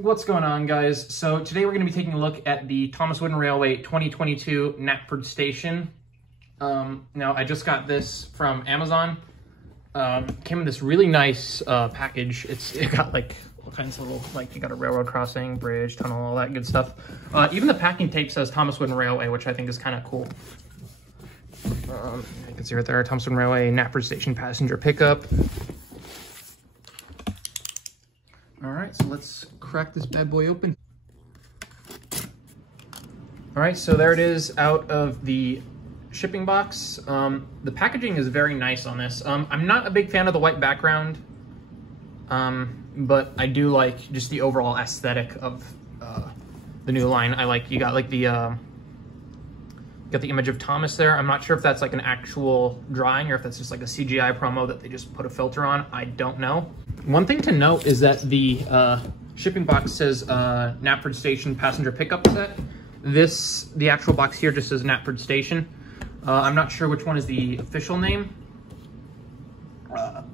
What's going on, guys? So today we're going to be taking a look at the Thomas Wooden Railway 2022 Knapford Station. Now I just got this from Amazon. Came in this really nice package. It got like all kinds of little, like, you got a railroad crossing, bridge, tunnel, all that good stuff. Even the packing tape says Thomas Wooden Railway, which I think is kind of cool. You can see right there, Thomas Wooden Railway Knapford Station passenger pickup. All right, so let's crack this bad boy open. All right, so there it is out of the shipping box. The packaging is very nice on this. I'm not a big fan of the white background, but I do like just the overall aesthetic of the new line. I like, you got like the got the image of Thomas there. I'm not sure if that's like an actual drawing or if that's just like a CGI promo that they just put a filter on. I don't know. One thing to note is that the shipping box says Knapford Station passenger pickup set. The actual box here just says Knapford Station. I'm not sure which one is the official name,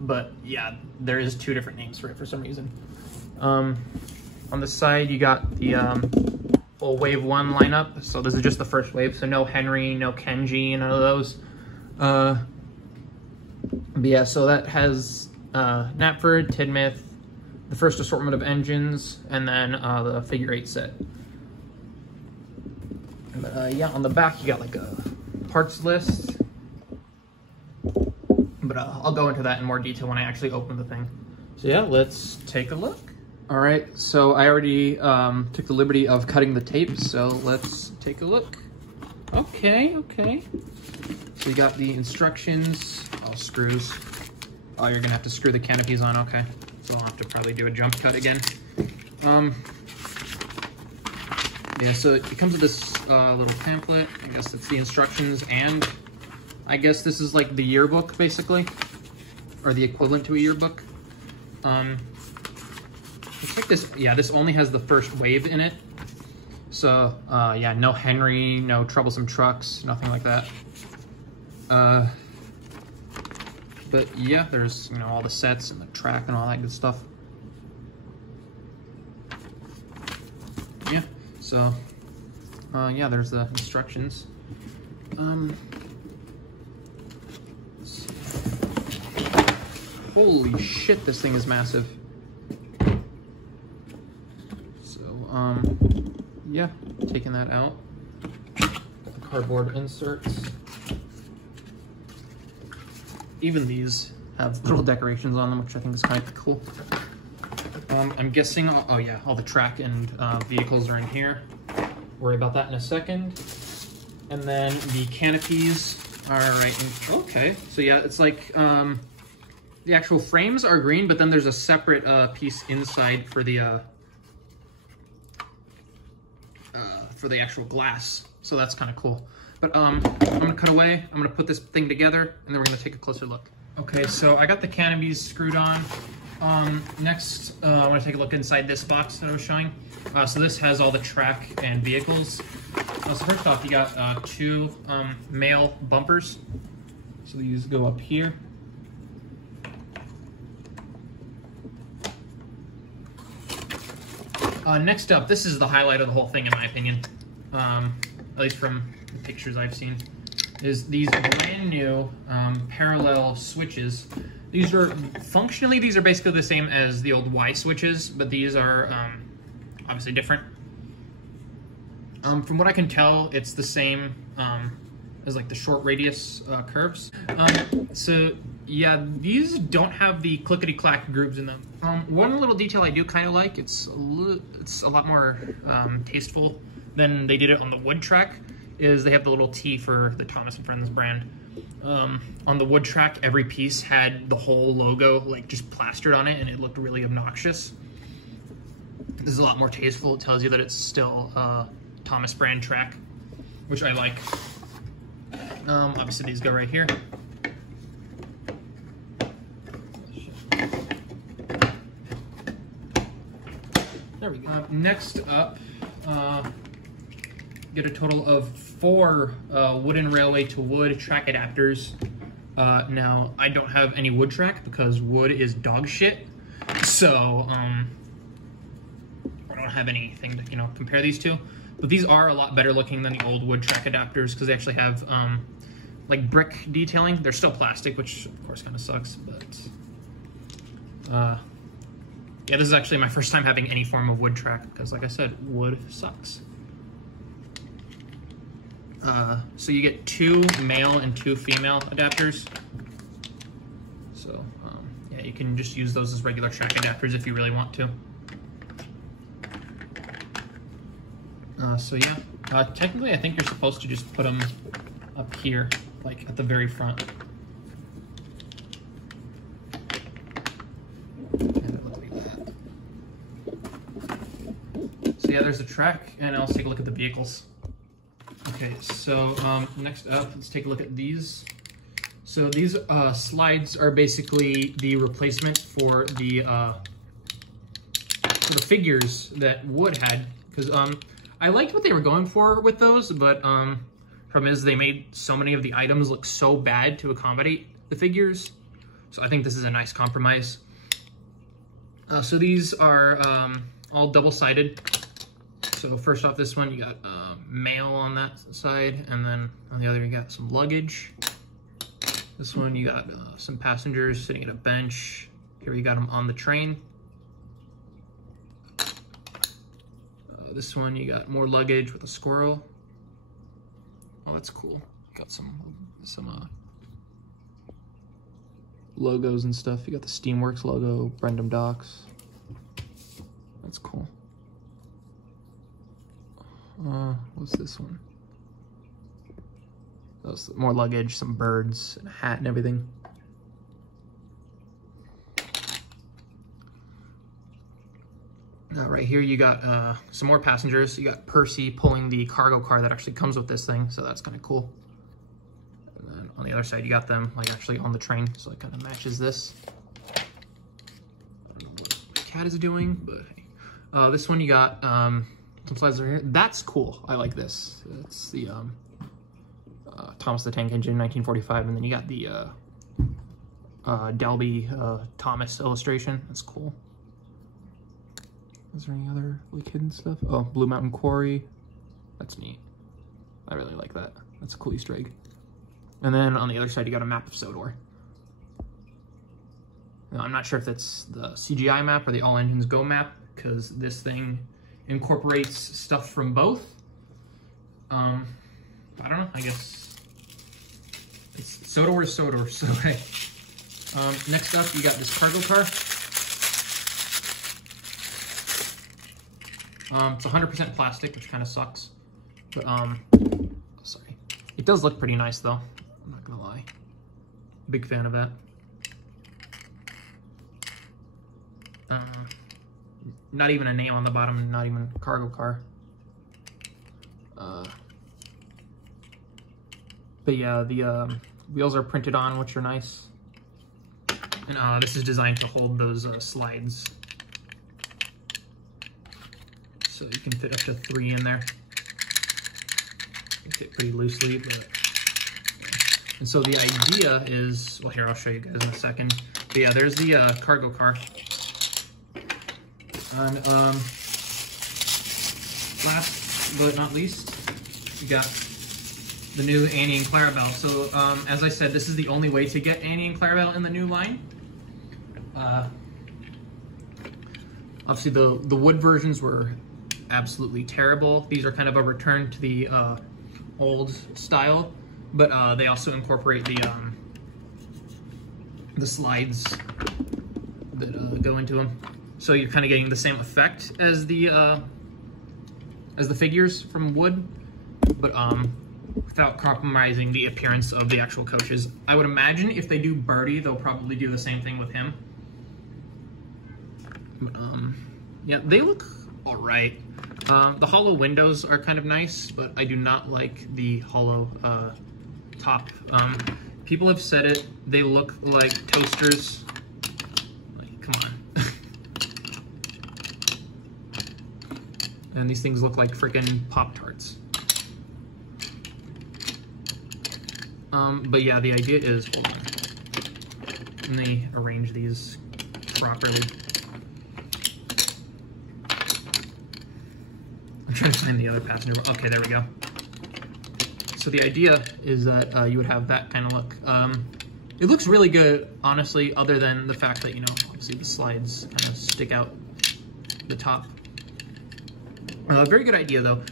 but yeah, there is two different names for it for some reason. On the side, you got the full wave 1 lineup. So this is just the first wave, so no Henry, no Kenji, none of those. But yeah, so that has Knapford, Tidmouth, the first assortment of engines, and then the figure 8 set. But yeah, on the back you got like a parts list, but I'll go into that in more detail when I actually open the thing. So yeah, let's take a look. All right, so I already took the liberty of cutting the tape, so let's take a look. Okay. So you got the instructions, all screws. Oh, you're gonna have to screw the canopies on, okay. So I'll have to probably do a jump cut again. Yeah, so it comes with this little pamphlet. I guess that's the instructions, and I guess this is like the yearbook, basically, or the equivalent to a yearbook. Looks like this, yeah, this only has the first wave in it. So, yeah, no Henry, no troublesome trucks, nothing like that. But yeah, there's, you know, all the sets and the track and all that good stuff. Yeah, so, yeah, there's the instructions. Holy shit, this thing is massive. So, yeah, taking that out. The cardboard inserts. Even these have little decorations on them, which I think is kind of cool. I'm guessing, oh yeah, all the track and vehicles are in here. Worry about that in a second. And then the canopies are right in, okay. So yeah, it's like, the actual frames are green, but then there's a separate piece inside for the actual glass. So that's kind of cool. But I'm gonna cut away, I'm gonna put this thing together, and then we're gonna take a closer look. Okay, so I got the canopies screwed on. Next, I wanna take a look inside this box that I was showing. So this has all the track and vehicles. So first off, you got two male bumpers. So these go up here. Next up, this is the highlight of the whole thing in my opinion, at least from the pictures I've seen, is these brand new parallel switches. These are, functionally, these are basically the same as the old Y switches, but these are obviously different. From what I can tell, it's the same as like the short radius curves. So yeah, these don't have the clickety-clack grooves in them. One little detail I do kind of like, it's a lot more tasteful than they did it on the wood track, is they have the little T for the Thomas & Friends brand. On the wood track, every piece had the whole logo like just plastered on it, and it looked really obnoxious. This is a lot more tasteful. It tells you that it's still Thomas brand track, which I like. Obviously these go right here. There we go. Next up, get a total of 4 wooden railway to wood track adapters. Now, I don't have any wood track because wood is dog shit. So, don't have anything to, you know, compare these to. But these are a lot better looking than the old wood track adapters because they actually have like brick detailing. They're still plastic, which of course kind of sucks, but yeah, this is actually my first time having any form of wood track because, like I said, wood sucks. So you get 2 male and 2 female adapters. So yeah, you can just use those as regular track adapters if you really want to. So yeah, technically I think you're supposed to just put them up here, like at the very front. And it looks like that. So yeah, there's the track, and now let's take a look at the vehicles. Okay, so next up, let's take a look at these. So these slides are basically the replacement for the figures that Wood had, because I liked what they were going for with those, but problem is they made so many of the items look so bad to accommodate the figures. So I think this is a nice compromise. So these are all double-sided. So first off, this one, you got mail on that side, and then on the other you got some luggage. This one you got some passengers sitting at a bench. Here you got them on the train. This one you got more luggage with a squirrel. Oh, that's cool. Got some logos and stuff. You got the Steamworks logo, Brendam Docks. That's cool. What's this one? That's more luggage, some birds, and a hat and everything. Right here you got some more passengers. You got Percy pulling the cargo car that actually comes with this thing, so that's kind of cool. And then on the other side you got them like actually on the train, so it kind of matches this. I don't know what my cat is doing, but hey. This one you got some slides over here. That's cool. I like this. It's the Thomas the Tank Engine 1945, and then you got the Dalby Thomas illustration. That's cool. Is there any other like hidden stuff? Oh, Blue Mountain Quarry. That's neat. I really like that. That's a cool Easter egg. And then on the other side, you got a map of Sodor. Now, I'm not sure if that's the CGI map or the All Engines Go map, because this thing incorporates stuff from both. I don't know. I guess it's Sodor is Sodor. So hey. Next up, you got this cargo car. It's 100% plastic, which kind of sucks. But, sorry. It does look pretty nice, though. I'm not gonna lie. Big fan of that. Not even a name on the bottom, not even cargo car. But yeah, the wheels are printed on, which are nice. And this is designed to hold those slides. So you can fit up to 3 in there. You fit pretty loosely, but... And so the idea is, well, here, I'll show you guys in a second. But yeah, there's the cargo car. And last but not least, you got the new Annie and Clarabel. So as I said, this is the only way to get Annie and Clarabel in the new line. Obviously the wood versions were absolutely terrible. These are kind of a return to the old style, but they also incorporate the slides that go into them. So you're kind of getting the same effect as the figures from wood, but without compromising the appearance of the actual coaches. I would imagine if they do Birdie, they'll probably do the same thing with him. But, yeah, they look all right. The hollow windows are kind of nice, but I do not like the hollow top. People have said it, they look like toasters. Like, come on. And these things look like freaking Pop-Tarts. But yeah, the idea is, hold on. Let me arrange these properly. I'm trying to find the other passenger. Okay, there we go. So the idea is that you would have that kind of look. It looks really good, honestly, other than the fact that, you know, obviously the slides kind of stick out the top. Very good idea, though.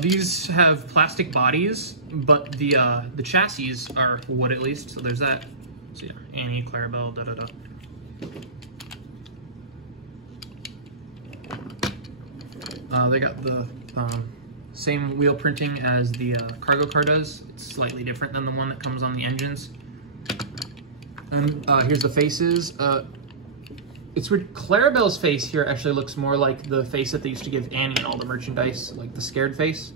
These have plastic bodies, but the chassis are wood, at least. So there's that. So yeah, Annie, Clarabel, da-da-da. They got the same wheel printing as the cargo car does. It's slightly different than the one that comes on the engines. And here's the faces. It's weird. Clarabel's face here actually looks more like the face that they used to give Annie in all the merchandise, like the scared face.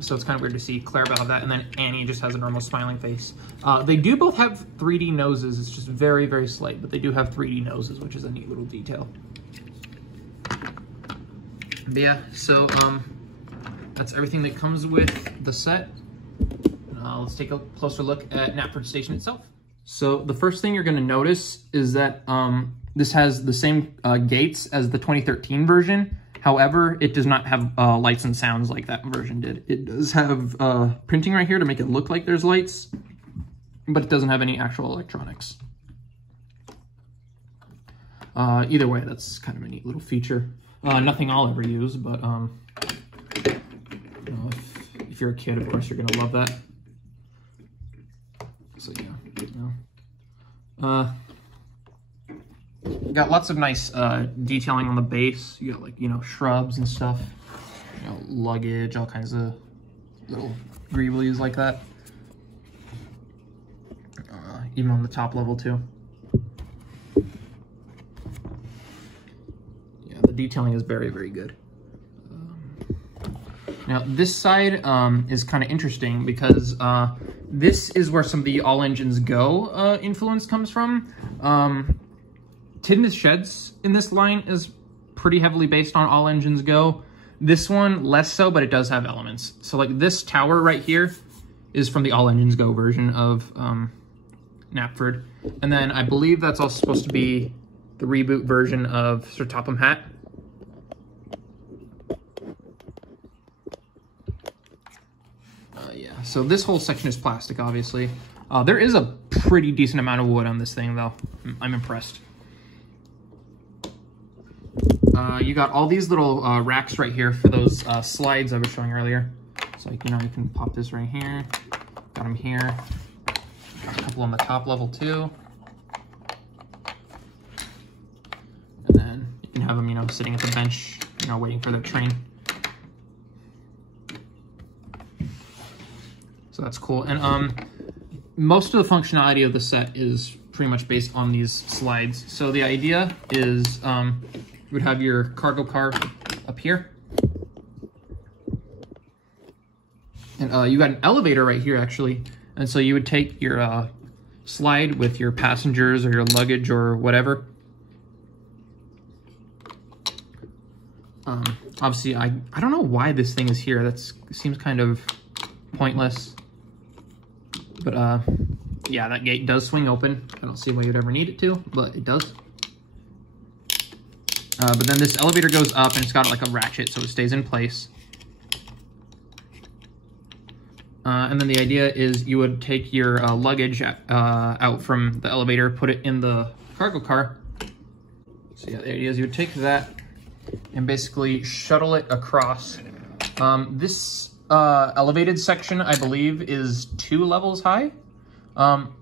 So it's kind of weird to see Clarabel have that, and then Annie just has a normal smiling face. They do both have 3D noses. It's just very, very slight, but they do have 3D noses, which is a neat little detail. But yeah, so that's everything that comes with the set. Let's take a closer look at Knapford Station itself. So the first thing you're going to notice is that this has the same gates as the 2013 version. However, it does not have lights and sounds like that version did. It does have printing right here to make it look like there's lights, but it doesn't have any actual electronics. Either way, that's kind of a neat little feature. Nothing I'll ever use, but you know, if you're a kid, of course, you're going to love that. So yeah, you know. Got lots of nice detailing on the base. You got, like, you know, shrubs and stuff, you know, luggage, all kinds of little greeblies like that. Even on the top level too. Yeah, the detailing is very, very good. Now this side is kind of interesting because this is where some of the All Engines Go influence comes from. Tidmouth Sheds in this line is pretty heavily based on All Engines Go. This one, less so, but it does have elements. So like this tower right here is from the All Engines Go version of Knapford. And then I believe that's also supposed to be the reboot version of Sir Topham Hatt. Yeah, so this whole section is plastic, obviously. There is a pretty decent amount of wood on this thing, though. I'm impressed. You got all these little racks right here for those slides I was showing earlier. So, like, you know, you can pop this right here. Got them here. Got a couple on the top level, too. And then you can have them, you know, sitting at the bench, you know, waiting for their train. So that's cool. And most of the functionality of the set is pretty much based on these slides. So the idea is you would have your cargo car up here. And you got an elevator right here, actually. And so you would take your slide with your passengers or your luggage or whatever. Obviously, I don't know why this thing is here. That seems kind of pointless. But yeah, that gate does swing open. I don't see why you'd ever need it to, but it does. But then this elevator goes up and it's got like a ratchet so it stays in place. And then the idea is you would take your luggage out from the elevator, put it in the cargo car. So yeah, the idea is you would take that and basically shuttle it across. This elevated section, I believe, is 2 levels high,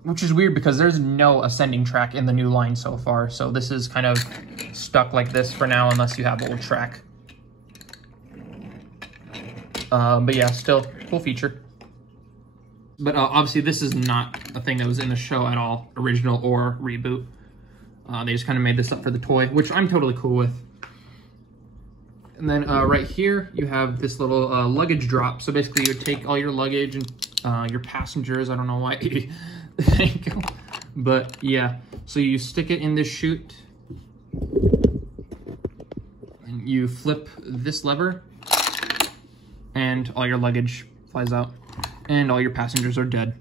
which is weird because there's no ascending track in the new line so far. So this is kind of stuck like this for now unless you have old track. But yeah, still cool feature. But obviously this is not a thing that was in the show at all, original or reboot. They just kind of made this up for the toy, which I'm totally cool with. And then right here, you have this little luggage drop. So basically you would take all your luggage and your passengers. I don't know why. But yeah, so you stick it in this chute. And you flip this lever. And all your luggage flies out. And all your passengers are dead.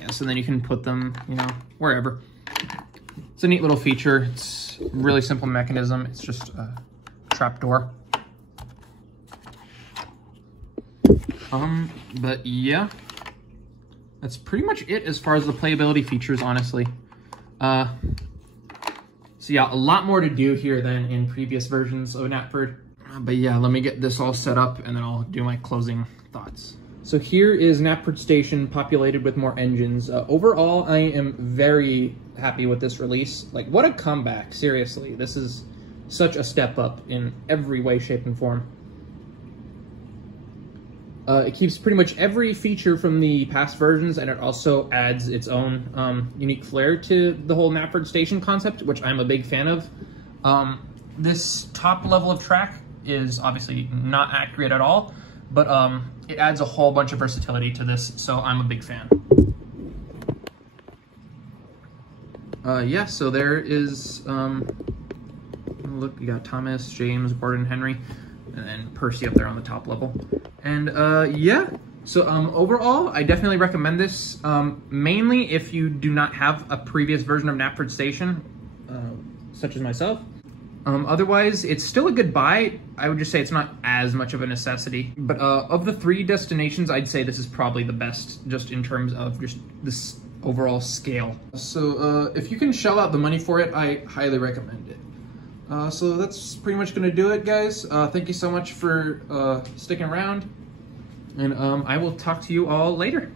Yeah, so then you can put them, you know, wherever. It's a neat little feature. It's really simple mechanism. It's just a trap door. But yeah, that's pretty much it as far as the playability features, honestly. So yeah, a lot more to do here than in previous versions of Knapford. But yeah, let me get this all set up and then I'll do my closing thoughts. So here is Knapford Station populated with more engines. Overall, I am very happy with this release. Like, what a comeback, seriously. This is such a step up in every way, shape, and form. It keeps pretty much every feature from the past versions, and it also adds its own unique flair to the whole Knapford Station concept, which I'm a big fan of. This top level of track is obviously not accurate at all, but it adds a whole bunch of versatility to this, so I'm a big fan. Yeah, so there is, look, you got Thomas, James, Gordon, Henry, and then Percy up there on the top level. And yeah, so overall, I definitely recommend this, mainly if you do not have a previous version of Knapford Station, such as myself. Otherwise, it's still a good buy. I would just say it's not as much of a necessity. But of the 3 destinations, I'd say this is probably the best, just in terms of just this overall scale. So if you can shell out the money for it, I highly recommend it. So that's pretty much gonna do it, guys. Thank you so much for sticking around, and I will talk to you all later.